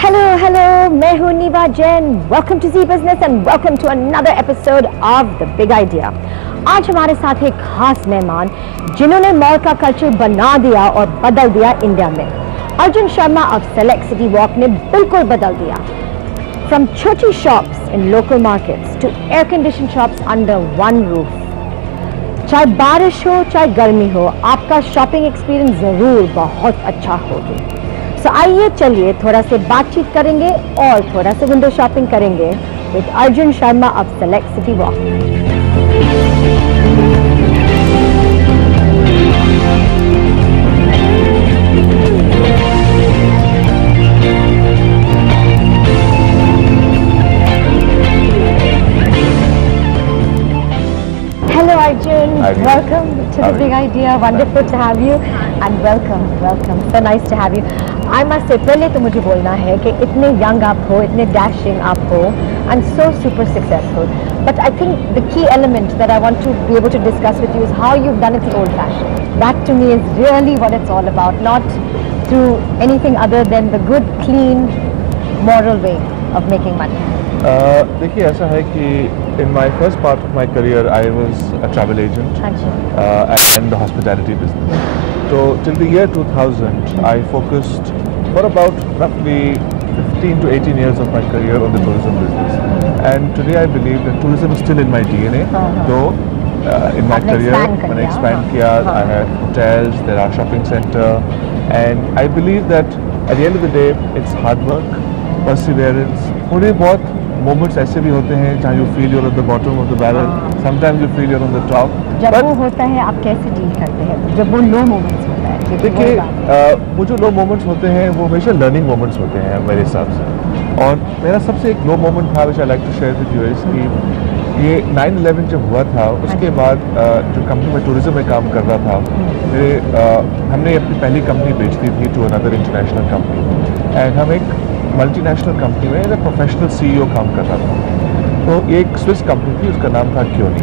Hello, मैं हूँ नीवा Jain. Welcome to ZeeBusiness and welcome to another episode of The Big Idea. आज हमारे साथ एक खास मेहमान जिन्होंने मॉल का कल्चर बना दिया और बदल दिया इंडिया में। अर्जुन शर्मा of SelectCityWalk ने बिल्कुल बदल दिया। From छोटी shops in local markets to air-conditioned shops under one roof. चाहे बारिश हो चाहे गर्मी हो, आपका शॉपिंग एक्सपीरियंस जरूर बहुत अच्छा होगी। So आइए चलिए थोड़ा से बातचीत करेंगे और थोड़ा से विंडो शॉपिंग करेंगे with Arjun Sharma of SelectCityWalk। Hello Arjun, welcome to The Big Idea. Wonderful to have you and welcome. So nice to have you. I must say, पहले तो मुझे बोलना है कि इतने young आप हो, इतने dashing आप हो and so super successful. But I think the key element that I want to be able to discuss with you is how you've done it the old-fashioned. That to me is really what it's all about, not through anything other than the good, clean, moral way of making money. देखिए ऐसा है कि in my first part of my career I was a travel agent and the hospitality business. So till the year 2000 I focused for about roughly 15 to 18 years of my career on the tourism business. And today I believe that tourism is still in my DNA. So in my career when I expand kiya, I have hotels, there are shopping center, and I believe that at the end of the day it's hard work, perseverance. थोड़े बहुत moments ऐसे भी होते हैं जहाँ you feel you're at the bottom of the barrel, sometimes you feel you're on the top. जब वो होता है आप कैसे डील करते हैं? जब वो low moments होता है? देखिए वो जो low moments होते हैं वो हमेशा learning moments होते हैं मेरे हिसाब से। और मेरा सबसे एक low moment था which I like to share with you is कि ये 9/11 जब हुआ था उसके बाद जो कंपनी में टूरिज्म में काम कर रहा था हमने अपनी पहली कंपनी बेच दी थी to another international company and हम एक मल्टीनेशनल कंपनी में एज ए प्रोफेशनल सीईओ काम कर रहा था। तो एक स्विस कंपनी थी उसका नाम था क्योनी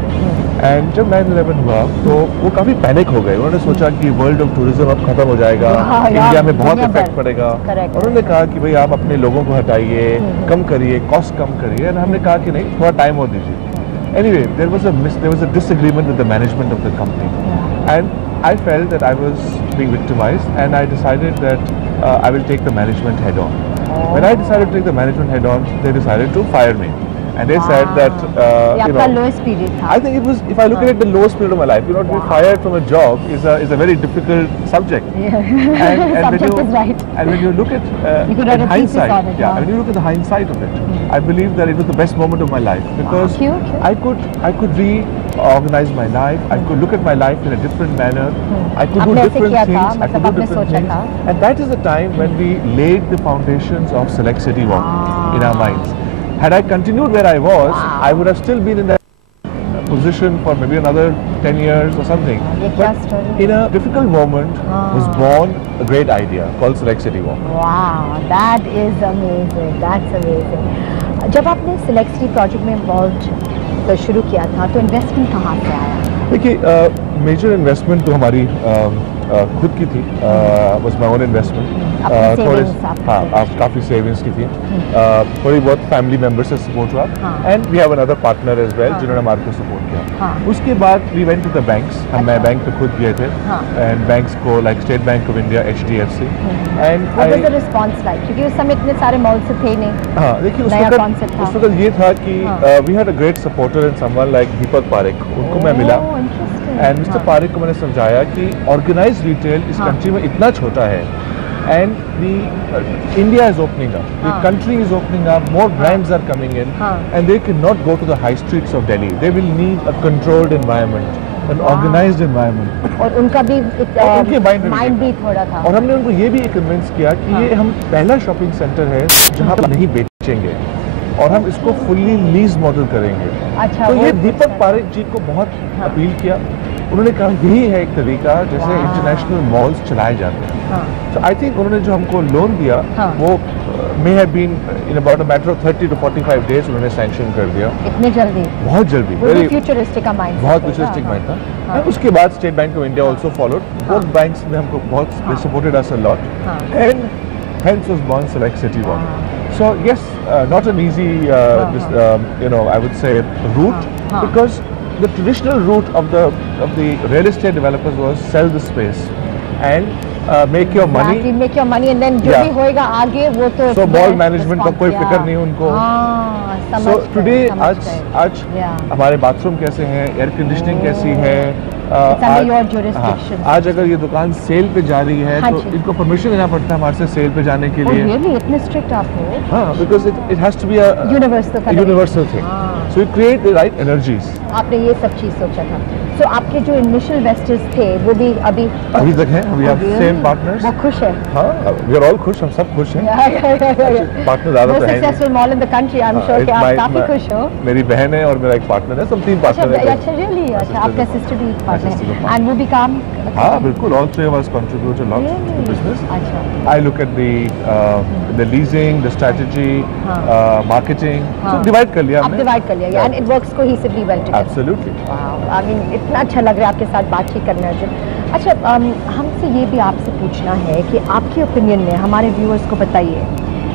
एंड जब 9/11 हुआ तो वो काफ़ी पैनिक हो गए। उन्होंने सोचा कि वर्ल्ड ऑफ टूरिज्म अब खत्म हो जाएगा, इंडिया में बहुत इफेक्ट पड़ेगा। उन्होंने कहा कि भाई आप अपने लोगों को हटाइए, कम करिए, कॉस्ट कम करिए। एंड हमने कहा कि नहीं थोड़ा टाइम और दीजिए। Anyway there was a disagreement with the management of the company and I felt that I was being victimized and I decided that I will take the management head on. When I decided to take the management head on, they decided to fire me. And they said that, you know, lowest period tha. I think it was, if I look at it, the lowest period of my life. You know, to be fired from a job is a very difficult subject. Yeah. And Subject is right. And when you look at in hindsight, when you look at the hindsight of it, I believe that it was the best moment of my life because I could reorganize my life. I could look at my life in a different manner. I could do different things. I could do different things. And that is the time when we laid the foundations of SelectCityWalk in our minds. Had I continued where I was, I would have still been in that position for maybe another 10 years or something. But in a difficult moment was born a great idea called SelectCityWalk. Wow, that is amazing. That's amazing. जब आपने SelectCity project में involve शुरू किया था तो investment कहाँ से आया? देखिए मेजर इन्वेस्टमेंट तो हमारी खुद की थी, was my own investment. थोड़े काफ़ी सेविंग्स की थी, थोड़ी बहुत फैमिली मेम्बर से सपोर्ट हुआ and we have another partner as well जिन्होंने हमारे को सपोर्ट किया। उसके बाद we went to the banks, हम मैं बैंक पे खुद गए थे एंड बैंक्स को like State Bank of India, HDFC and what was the response like? क्योंकि उस समय इतने सारे मॉल से थे नहीं। हाँ देखिए उस वक्त ये था कि we had a great supporter in someone like Deepak Parekh, उनको मैं मिला एंड मिस्टर पारेख को मैंने समझाया कि ऑर्गेनाइज रिटेल इस कंट्री में इतना छोटा है and India is opening up, the country is opening up, more brands are coming in and they cannot go to the high streets of Delhi. They will need a controlled environment, an organized environment. और उनका भी उनके mind भी थोड़ा था और हमने उनको ये भी कन्विंस किया कि ये हम पहला शॉपिंग सेंटर है जहाँ पर नहीं बेचेंगे और हम इसको फुल्ली लीज मॉडल करेंगे। अच्छा, तो ये दीपक पारेख जी को बहुत अपील किया। उन्होंने कहा यही है एक तरीका जैसे इंटरनेशनल मॉल्स चलाए जाते हैं। तो आई थिंक उन्होंने जो हमको लोन दिया वो may have been in about a matter of 30 to 45 days उन्होंने sanction कर दिया. इतने जल्दी? बहुत जल्दी. Very futuristic का mindset. बहुत futuristic mind था. और उसके बाद State Bank of India also followed. Both banks ने हमको बहुत they supported us a lot. And hence was born SelectCityWalk. So yes, not an easy, I would say, route because the traditional route of the real estate developers was sell the space and make your money. Exactly, make your money and then जो भी होएगा आगे वो तो. So mall management का कोई फिक्र नहीं उनको. So today आज हमारे बाथरूम कैसे हैं, एयर कंडीशनिंग कैसी है. It's under your jurisdiction. आज अगर ये दुकान सेल पे जा रही है तो इनको परमिशन लेना पड़ता है हमारे से सेल पे जाने के लिए. Really? इतने strict आप हो? हाँ, because it has to be a universal thing. So you create the right energies. आपने ये सब चीज सोचा था. So आपके जो initial investors थे वो भी अभी तक हैं. We have same partners. वो खुश है. हाँ, we are all खुश. हम सब खुश हैं. Partner ज़्यादा तो हैं. Most successful mall in the country. I'm sure कि आप काफी खुश हो. मेरी बहन है और मेरा एक पार्टनर है. सब 3 पार्टनर हैं. अच्छा really? अच्छा आपका sister भी पार्टनर है. And वो भी काम. हाँ बिल्कुल. All 3 of us contribute a lot to the business. अच्छा. I look at the leasing, the strategy, marketing. So divide कर लिया हमने. Divide कर लिया. And it works cohesively well together. Absolutely. Wow. I mean इतना अच्छा लग रहा है आपके साथ बातचीत करने अर्जुन. अच्छा हमसे ये भी आपसे पूछना है कि आपके ओपिनियन में हमारे व्यूअर्स को बताइए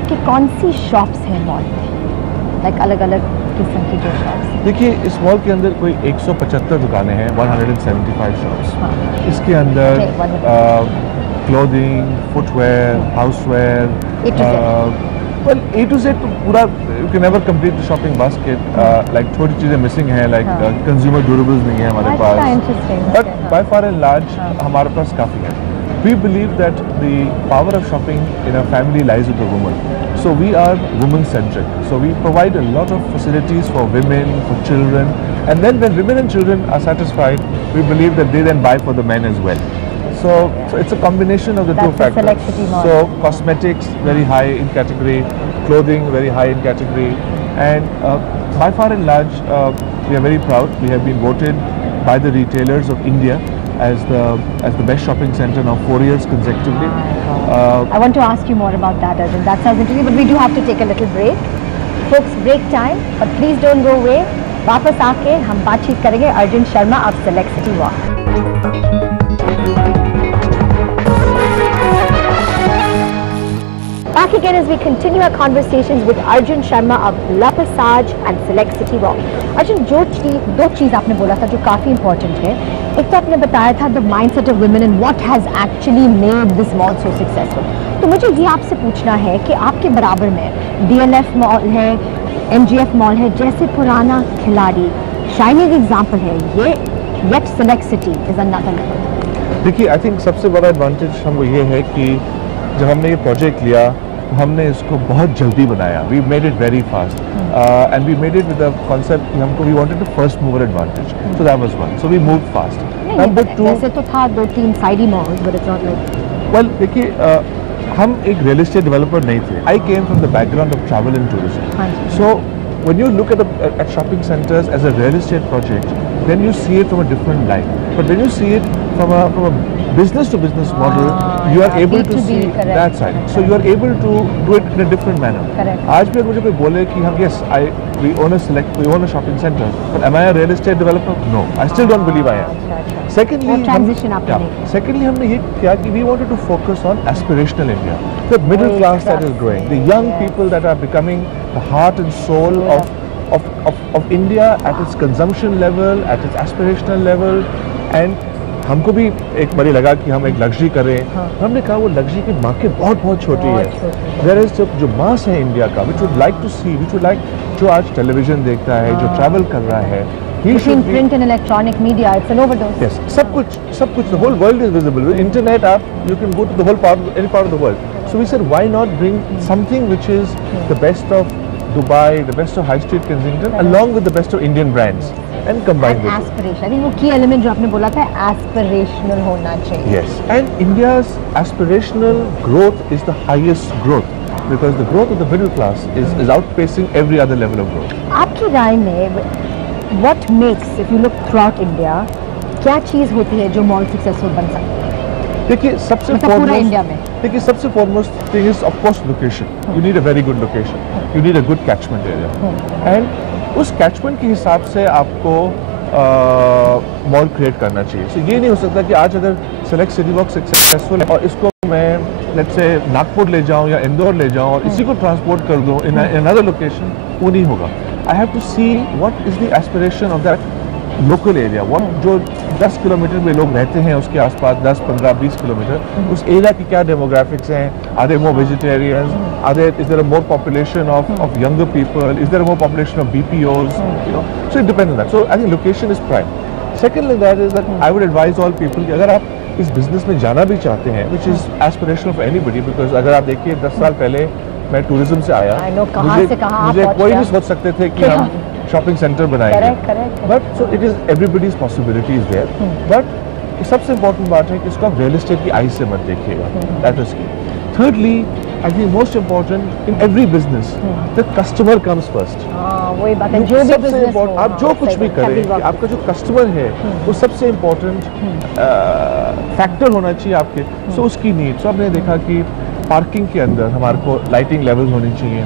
कि कौन सी शॉप्स हैं मॉल में, लाइक अलग-अलग किस्म की जो शॉप्स. देखिए इस मॉल के अंदर कोई 175 दुकानें हैं, 175 शॉप्स. इसके अंदर clothing, footwear, houseware, well A to Z तो पूरा you can never complete the shopping basket. Like थोड़ी चीजें मिसिंग हैं, like consumer durables नहीं है हमारे पास. But by far and large हमारे पास काफी है. We believe that the power of shopping in a family lies with the woman. So we are woman-centric. So we provide a lot of facilities for women, for children, and then when women and children are satisfied, we believe that they then buy for the men as well. So it's a combination of the two factors. So cosmetics very high in category, clothing very high in category, and by far and large we are very proud. We have been voted by the retailers of India as the best shopping center now 4 years consecutively. I want to ask you more about that, Arjun. That sounds interesting, but we do have to take a little break. Folks, break time, but please don't go away. वापस आके हम बातचीत करेंगे Arjun Sharma of SelectCityWalk. Back again as we continue our conversations with Arjun Sharma of La Passage and SelectCityWalk. Arjun, दो चीज़ आपने बोला था जो काफ़ी important है. एक तो आपने बताया था the mindset of women and what has actually made this mall so successful. तो मुझे ये आपसे पूछना है कि आपके बराबर में DLF मॉल है, MGF मॉल है, जैसे पुराना खिलाड़ी शाइनिंग एग्जाम्पल है ये, yet SelectCity is another level. देखिए आई थिंक सबसे बड़ा एडवांटेज हमको ये है कि जब हमने ये प्रोजेक्ट लिया हमने इसको बहुत जल्दी बनाया. We made it very fast and we made it with the concept कि हमको we wanted the first mover advantage. So that was one. So we moved fast. Number 2 वैसे तो था 2-3 side malls but it's not like. Well देखिए हम एक real estate developer नहीं थे. I came from the background of travel and tourism. So when you look at shopping centers as a real estate project, then you see it from a different light. But when you see it from a business to business model, you are able to see that side. So you are able to do it in a different manner. आज भी अगर मुझे कोई बोले कि हम we own a shopping center, but am I a real estate developer? No, I still don't believe I am. Secondly, हमने ये किया कि we wanted to focus on aspirational India, the middle class that is growing, the young people that are becoming the heart and soul of India at its consumption level, at its aspirational level, and हमको भी एक बारी लगा कि हम एक luxury करें. हमने कहा वो लग्जरी की मार्केट बहुत छोटी है. Whereas जो मास है इंडिया का, which would like to see, which would like, जो आज टेलीविजन देखता है, जो ट्रैवल कर रहा है, between print and electronic media, it's an overdose. Yes, सब कुछ, the whole world is visible. With internet app, you can go to the whole any part of the world. So we said, why not bring something which is the best of Dubai, the best of High Street Kensington, along with the best of Indian brands, and combine with aspiration. I think वो key element जो आपने बोला था aspirational होना चाहिए. Yes, and India's aspirational growth is the highest growth because the growth of the middle class is outpacing every other level of growth. आपकी राय में what makes, if you look throughout India, क्या चीज़ होती है जो mall successful बन सकती है? देखिए सबसे पूरा इंडिया में देखिए सबसे foremost thing is of course location. You need a very good location, you need a good catchment area, and उस कैचमेंट के हिसाब से आपको मॉल क्रिएट करना चाहिए. सो ये नहीं हो सकता कि आज अगर सेलेक्ट सिटी वॉक सक्सेसफुल है और इसको मैं लेट्स से नागपुर ले जाऊं या इंदौर ले जाऊं और इसी को ट्रांसपोर्ट कर दूं इन अनदर लोकेशन, वो नहीं होगा. I have to see what is the aspiration of that local area, जो 10 किलोमीटर में लोग रहते हैं उसके आसपास 10, 15, 20 किलोमीटर, उस एरिया की क्या डेमोग्राफिक्स हैं. Are there more vegetarians, is there more population of younger people, is there more population of BPOs, you know. So it depends on that. So I think location is prime. Second that is that I would advise all people कि अगर आप इस business में जाना भी चाहते हैं, which is aspiration of anybody, because अगर आप देखिए 10 साल पहले मैं टूरिज्म से आया, मुझे कोई भी सोच सकते थे कि हम शॉपिंग सेंटर बनाएंगे, but so it is everybody's possibility is there. But सबसे इंपॉर्टेंट बात है कि इसको आप रियल एस्टेट की आई से मत देखिएगा. That is key. Thirdly I think most important in every business the customer comes first. वही बात है, जो भी बिजनेस हो, आप जो कुछ भी करें, आपका जो कस्टमर है वो सबसे इम्पोर्टेंट फैक्टर होना चाहिए आपके. सो उसकी नीड. सो आपने देखा कि पार्किंग के अंदर हमारे को लाइटिंग लेवल होनी चाहिए.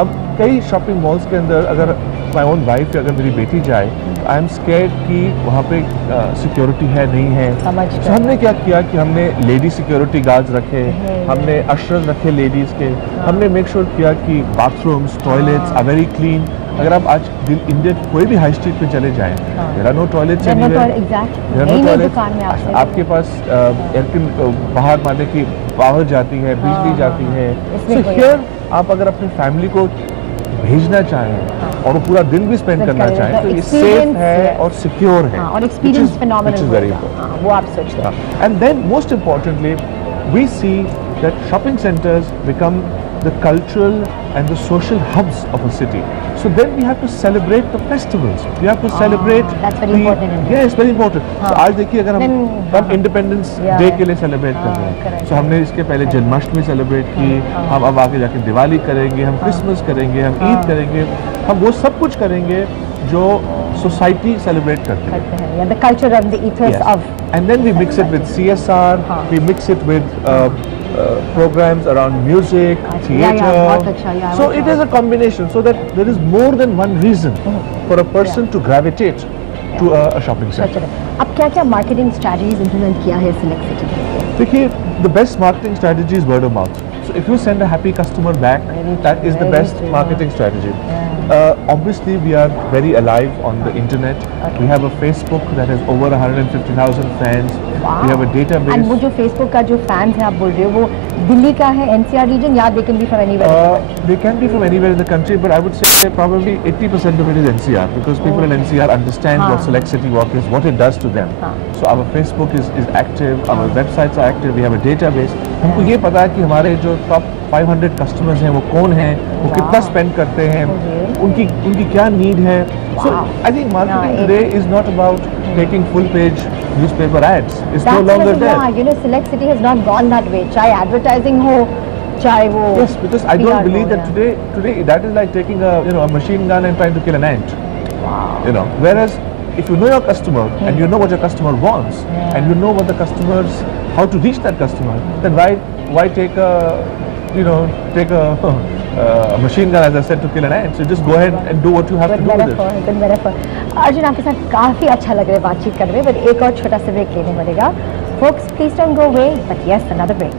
अब कई शॉपिंग मॉल्स के अंदर अगर माई ओन वाइफ या अगर मेरी बेटी जाए तो आई एम स्केर्ड कि वहाँ पे सिक्योरिटी है नहीं है. तो हमने क्या किया कि हमने लेडी सिक्योरिटी गार्ड्स रखे, हमने अशरर्स रखे लेडीज़ के, हमने मेक श्योर किया कि bathrooms, toilets are very clean. अगर आप आज इंडिया कोई भी हाई स्ट्रीट पे चले जाएं, there are no toilets anywhere. आपके पास बाहर माने की पावर जाती है, बिजली जाती है. सो हियर आप अगर अपनी फैमिली को भेजना चाहें और वो पूरा दिन भी स्पेंड करना चाहें तो ये सेफ है और सिक्योर है, और एक्सपीरियंस फिनोमिनल वेरी इंपॉर्टेंट. वो आप सोचते हैं. And then most importantly we see that shopping centres become the cultural and the social hubs of a city. So then we have to celebrate the festivals. We have to celebrate. That's very important. Yes, very important. So आज देखिए अगर हम independence day के लिए celebrate कर रहे हैं, so हमने इसके पहले जन्माष्टमी सेलिब्रेट की, हम अब आगे जाके दिवाली करेंगे, हम क्रिसमस करेंगे, हम ईद करेंगे, हम वो सब कुछ करेंगे जो सोसाइटी सेलिब्रेट करती है. Yeah, the culture and the ethos of. And then we mix it with CSR. We mix it with programs around music, theatre. So it is a combination, so that there is more than one reason for a person to gravitate to a shopping center. अब क्या-क्या marketing strategies implement किया है Select City ने? देखिए, the best marketing strategy is word of mouth. So if you send a happy customer back, that is the best marketing strategy. Obviously, we are very alive on the internet. We have a Facebook that has over 150,000 fans. We have a database. And वो जो Facebook का जो fans है आप बोल रहे हो, वो दिल्ली का है, NCR region, या they can be from anywhere? They can be from anywhere in the country, but I would say probably 80% of it is NCR, because people in NCR understand what SelectCityWalk is, what it does to them. So our Facebook is active, our websites are active, we have a database. हमको ये पता है कि हमारे जो top 500 customers हैं वो कौन हैं, वो कितना spend करते हैं, उनकी क्या need है. So I think marketing today is not about taking full page newspaper ads. It's no longer there. You know, Select City has not gone that way. चाहे advertising हो, चाहे वो. Yes, because I don't believe that today that is like taking a machine gun and trying to kill an ant. You know, whereas if you know your customer and you know what your customer wants and you know what the customers, how to reach that customer, then why take a machine gun, as I said, to kill an ant? So just go ahead and do what you have to do with it. Good metaphor. Arjun, आपके साथ काफी अच्छा लग रहा है बातचीत करने में, but एक और छोटा सा ब्रेक लेने पड़ेगा. Folks, please don't go away, but yes, another break.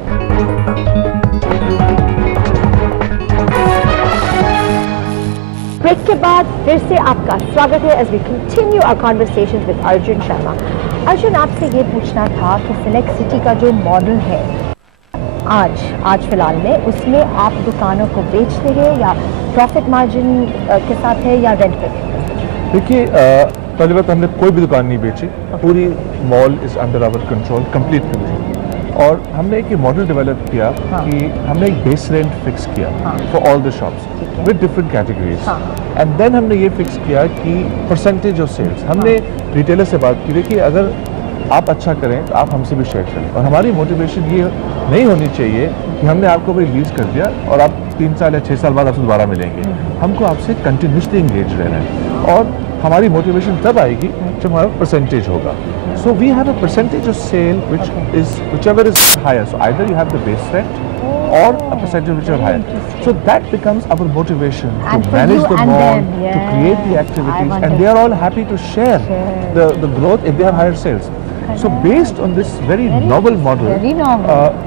Break के बाद फिर से आपका स्वागत है as we continue our conversations with Arjun Sharma. Arjun, आपसे ये पूछना था कि सेलेक्ट सिटी का जो मॉडल है आज फिलहाल में, उसमें आप दुकानों को बेचते हैं या प्रॉफिट मार्जिन के साथ है या रेंट पे? देखिए, पहली बात, हमने कोई भी दुकान नहीं बेची. पूरी mall is under our control, complete control. और हमने एक मॉडल डेवलप किया कि हमने एक बेस रेंट फिक्स किया for all the shops with different categories. And then हमने ये फिक्स किया कि परसेंटेज ऑफ सेल्स. हमने रिटेलर से बात की, देखिए अगर आप अच्छा करें तो आप हमसे भी शेयर करें, और हमारी मोटिवेशन ये नहीं होनी चाहिए कि हमने आपको कोई लीज कर दिया और आप 3 साल या 6 साल बाद आपसे दोबारा मिलेंगे. हमको आपसे कंटिन्यूसली इंगेज रहना है, और हमारी मोटिवेशन तब आएगी जब हमारा परसेंटेज होगा. So we have a percentage of sale which is whichever is higher. So either you have the base rent or a percentage which are higher. So that becomes our motivation And to for manage you the and mall, them, to create the activities, and they are all happy to share the growth if they have higher sales. So based on this very novel model,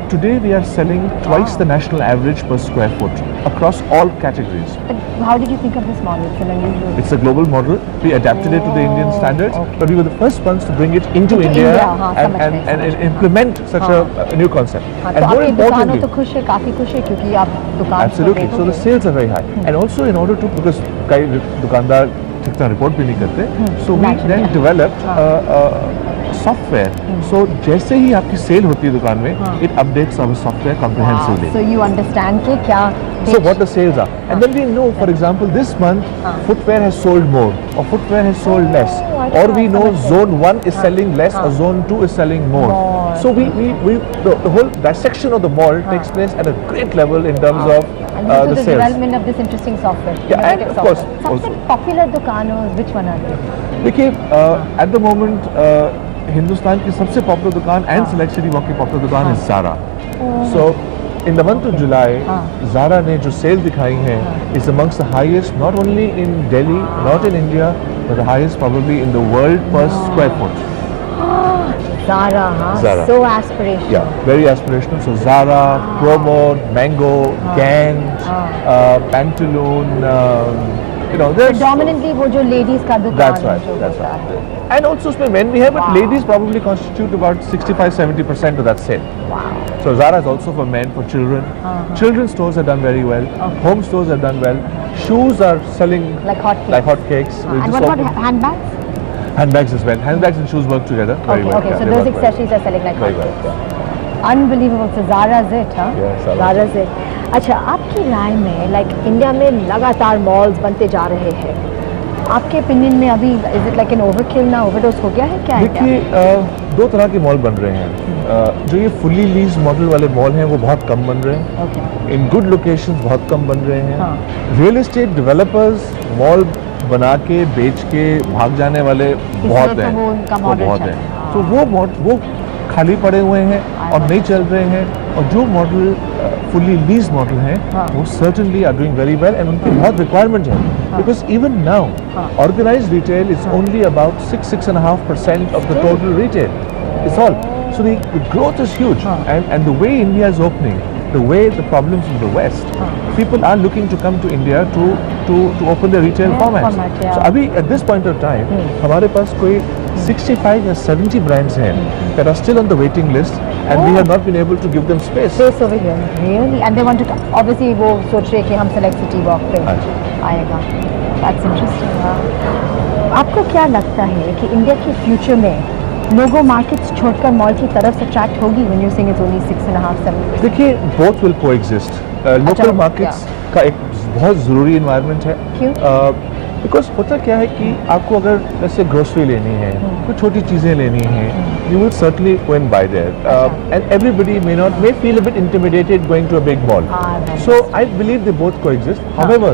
today we are selling twice the national average per square foot across all categories. But how did you think of this model? It's an unusual. It's a global model. We adapted it to the Indian standards, but we were the first ones to bring it into India and implement such a new concept. And more importantly, absolutely. So the sales are very high, and also in order to, because kai dukandar ठीक तरह report भी नहीं करते, so we then developed software. So जैसे ही आपकी cell होती है दुकान में, it updates our software comprehensively. So you understand कि क्या. So what the sales are, and then we know, for example, this month footwear has sold more, or footwear has sold less, or we know zone 1 is selling less, or zone 2 is selling more. So the whole dissection of the mall takes place at a great level in terms of the sales. Development of this interesting software. Yeah, and of course. सबसे popular दुकानों, which one are they? देखिए, at the moment Hindustan की सबसे popular दुकान and SelectCityWalk की popular दुकान है Zara. So in the month of July, Zara ने जो सेल दिखाई है is amongst the highest not only in Delhi, not in India, but the highest probably in the world per square foot. Zara, Zara. So aspirational. Yeah, very aspirational. So Zara, Promo, Mango, Gang, Pantaloon, predominantly वो जो ladies का दुकान. That's right. And also men we have, but ladies probably constitute about 65-70% of that sale. Wow. So Zara is also for men, for children. Children's stores have done very well. Home stores have done well. Shoes are selling like hotcakes. And what about handbags? Handbags as well. Handbags and shoes work together very well. Okay, so those accessories are selling like hotcakes. Unbelievable. So Zara's it, huh? Yeah, Zara's it. अच्छा, आपकी राय में like India में लगातार malls बनते जा रहे हैं. आपके ओपिनियन में अभी is it like an overkill ना overdose हो गया है क्या? देखिए, दो तरह के मॉल बन रहे हैं. जो ये फुली लीज मॉडल वाले मॉल हैं वो बहुत कम बन रहे हैं. इन गुड लोकेशंस बहुत कम बन रहे हैं. रियल एस्टेट डेवलपर्स मॉल बना के बेच के भाग जाने वाले बहुत हैं. वो बहुत हैं. तो वो खाली पड़े हुए हैं और नहीं चल रहे हैं. और जो मॉडल फुली लीज मॉडल हैं वो certainly are doing very well, and उनकी बहुत रिक्वायरमेंट है. Because even now organized retail is only about 6.5% of the total retail. It's all. So the growth is huge, and the way India is opening, the way the problems in the West, people are looking to come to India to open their retail formats. So अभी at this point of time हमारे पास कोई 65 or 70 brands हैं that are still on the waiting list, and we have not been able to give them space. Space over here, really? And they want to obviously वो सोच रहे कि हम SelectCityWalk पे आएगा. That's interesting. आपको क्या लगता है कि इंडिया के फ्यूचर में लोगों मार्केट्स छोड़कर मॉल की तरफ अट्रैक्ट होगी when you're saying it's only 6.5-7%? देखिए, both will coexist. Local markets का एक बहुत ज़रूरी environment है. क्यों? Because होता क्या है कि आपको अगर जैसे ग्रोसरी लेनी है, कुछ छोटी चीज़ें लेनी हैं, you will certainly go and buy there. And everybody may feel a bit intimidated going to a big mall. So I believe they both coexist. However,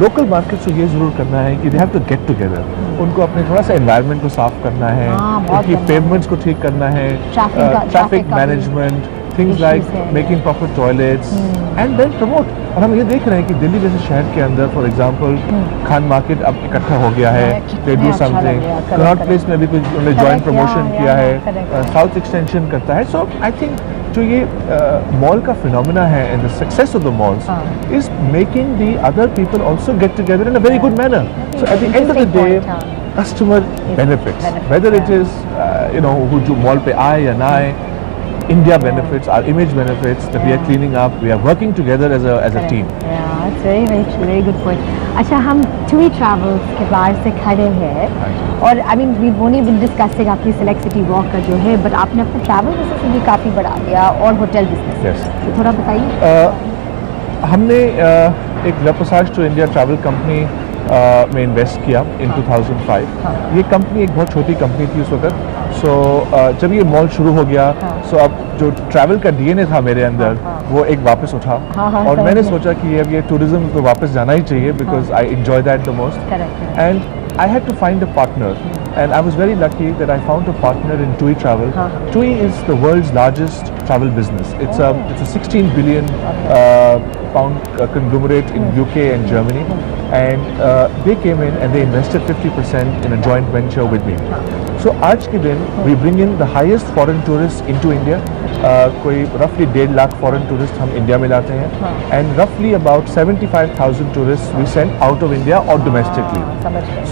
local markets को ये ज़रूर करना है कि they have to get together. उनको अपने थोड़ा सा एनवायरनमेंट को साफ करना है, उनकी पेवमेंट्स को ठीक करना है, traffic management, things like making proper toilets, and then promote. और हम ये देख रहे हैं कि दिल्ली जैसे शहर के अंदर फॉर एग्जांपल खान मार्केट अब इकट्ठा हो गया है. They do something. Connaught place में भी कुछ उन्होंने जॉइंट प्रमोशन किया है, साउथ एक्सटेंशन करता है. सो आई थिंक जो ये मॉल का फिनोमेना है and the success of the malls is making the other people also get together in a very good manner. So at the end of the day customer benefits, whether it is जो mall पे आए या ना आए. India benefits, our image benefits, that we are cleaning up, we are working together as a team. Yeah, that's very good point. अच्छा, हम TUI Travels के बाहर से खड़े हैं और I mean we've only been discussing आपकी SelectCityWalk का जो है, but आपने अपना ट्रैवल बिजनेस भी काफ़ी बढ़ा दिया और होटल बिजनेस. Yes. तो थोड़ा बताइए. हमने एक लेपसाज टू इंडिया ट्रैवल कंपनी में इन्वेस्ट किया इन 2005. ये कंपनी एक बहुत छोटी कंपनी थी उस वक्त. सो जब ये मॉल शुरू हो गया, सो अब जो ट्रैवल का DNA था मेरे अंदर वो एक वापस उठा. और मैंने सोचा कि अब ये टूरिज्म पे वापस जाना ही चाहिए, because I enjoy that the most. And I had to find a partner, and I was very lucky that I found a partner in TUI Travel. TUI is the world's largest travel business. It's a 16 billion pound conglomerate in UK and Germany, and they came in and they invested 50% in a joint venture with me. So आज के दिन we bring in the highest foreign tourists into India. कोई roughly 1.5 lakh foreign tourists हम India में लाते हैं, and roughly about 75,000 tourists we send out of India or domestically.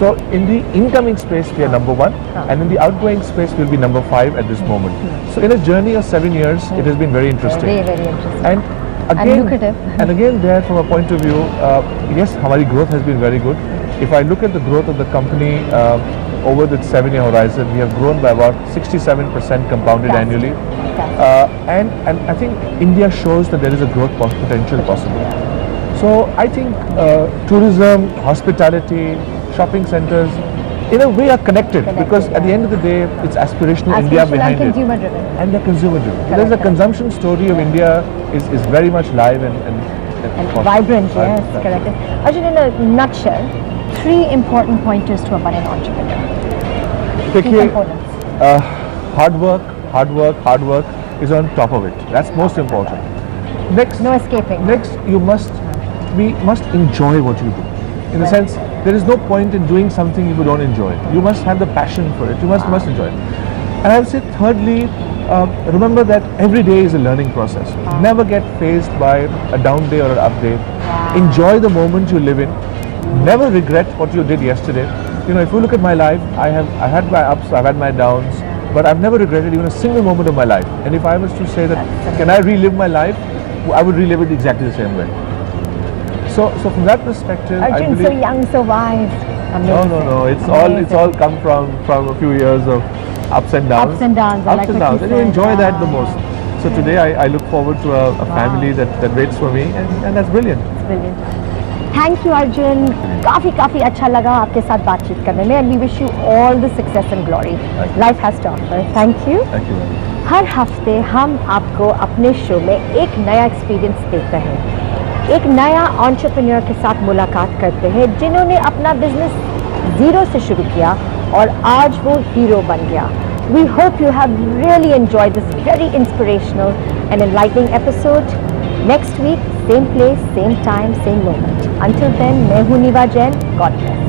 So in the incoming space we are number 1, and in the outgoing space we'll be number 5 at this moment. So in a journey of 7 years, it has been very interesting. Very interesting. And again, lucrative. And again, there from a point of view, yes, हमारी growth has been very good. If I look at the growth of the company over the 7-year horizon, we have grown by about 67% compounded annually. And I think India shows that there is a growth potential possible. So I think tourism, hospitality, shopping centers, in a way are connected because at the end of the day, it's aspirational India behind it. Consumer driven. And they're consumer driven. So there's a consumption story of India is very much live and vibrant. Yes, correct. Arjun, in a nutshell, 3 important pointers to a budding entrepreneur. देखिए, hard work is on top of it. That's most important. Next, no escaping. Next, you must enjoy what you do. In the sense, there is no point in doing something if you don't enjoy it. You must have the passion for it. You must enjoy it. And I would say, thirdly, remember that every day is a learning process. Never get faced by a down day or an up day. Enjoy the moment you live in. Never regret what you did yesterday. You know, if you look at my life, I had my ups, I've had my downs, but I've never regretted even a single moment of my life. And if I was to say that, can I relive my life? I would relive it exactly the same way. So from that perspective, Arjun, I believe, so young, so wise. Amazing. No. It's all come from a few years of ups and downs. Ups and downs. Ups and downs. And you enjoy that the most. So today I look forward to a family that waits for me, and that's brilliant. It's brilliant. Thank you, Arjun. काफी अच्छा लगा आपके साथ बातचीत करने में, and we wish you all the success and glory life has to offer. Thank you. Thank you. हर हफ्ते हम आपको अपने शो में एक नया एक्सपीरियंस देते हैं, एक नया एंटरप्रेन्योर के साथ मुलाकात करते हैं जिन्होंने अपना बिजनेस जीरो से शुरू किया और आज वो हीरो बन गया. We hope you have really enjoyed this very inspirational and enlightening episode. Next week, same place, same time, same moment. Until then, मैं हूँ नीवा जैन. God bless.